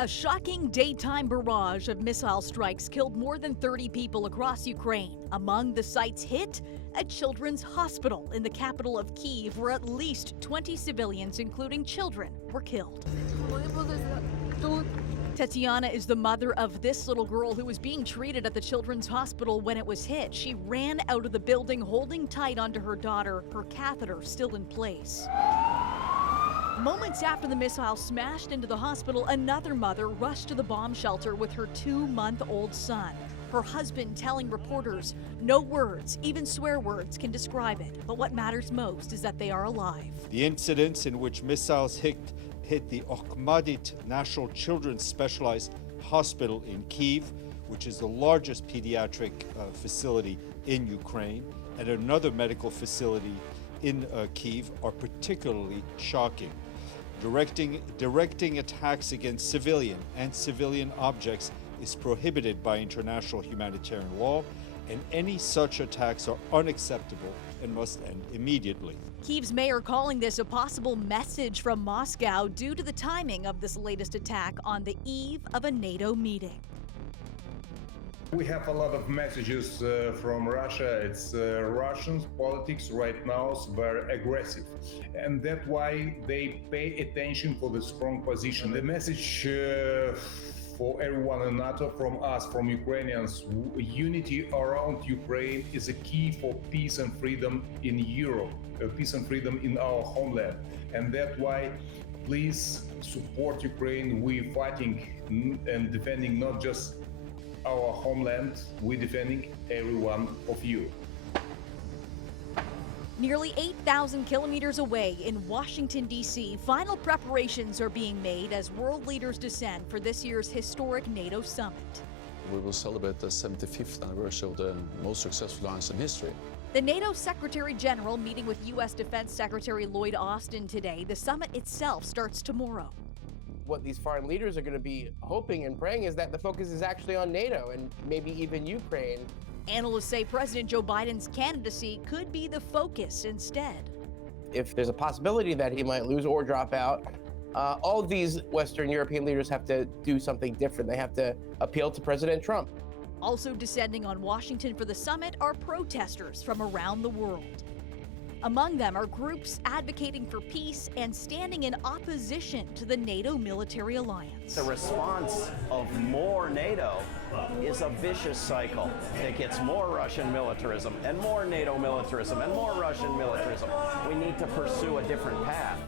A shocking daytime barrage of missile strikes killed more than 30 people across Ukraine. Among the sites hit, a children's hospital in the capital of Kyiv, where at least 20 civilians, including children, were killed. Tatiana is the mother of this little girl who was being treated at the children's hospital when it was hit. She ran out of the building holding tight onto her daughter, her catheter still in place. Moments after the missile smashed into the hospital, another mother rushed to the bomb shelter with her 2-month-old son. Her husband telling reporters, no words, even swear words, can describe it. But what matters most is that they are alive. The incidents in which missiles hit the Okhmadit National Children's Specialized Hospital in Kyiv, which is the largest pediatric facility in Ukraine, and another medical facility in Kyiv, are particularly shocking. Directing attacks against civilian objects is prohibited by international humanitarian law, and any such attacks are unacceptable and must end immediately. Kyiv's mayor calling this a possible message from Moscow due to the timing of this latest attack on the eve of a NATO meeting. We have a lot of messages from Russia. It's Russian politics right now is very aggressive, and that's why they pay attention for the strong position. The message for everyone in NATO, from us, from Ukrainians, unity around Ukraine is a key for peace and freedom in Europe, peace and freedom in our homeland, and that's why please support Ukraine. We're fighting and defending not just our homeland, we're defending every one of you. Nearly 8,000 kilometers away in Washington, D.C., final preparations are being made as world leaders descend for this year's historic NATO summit. We will celebrate the 75th anniversary of the most successful alliance in history. The NATO Secretary General meeting with U.S. Defense Secretary Lloyd Austin today. The summit itself starts tomorrow. What these foreign leaders are going to be hoping and praying is that the focus is actually on NATO and maybe even Ukraine. Analysts say President Joe Biden's candidacy could be the focus instead. If there's a possibility that he might lose or drop out, all of these Western European leaders have to do something different. They have to appeal to President Trump. Also descending on Washington for the summit are protesters from around the world. Among them are groups advocating for peace and standing in opposition to the NATO military alliance. The response of more NATO is a vicious cycle that gets more Russian militarism and more NATO militarism and more Russian militarism. We need to pursue a different path.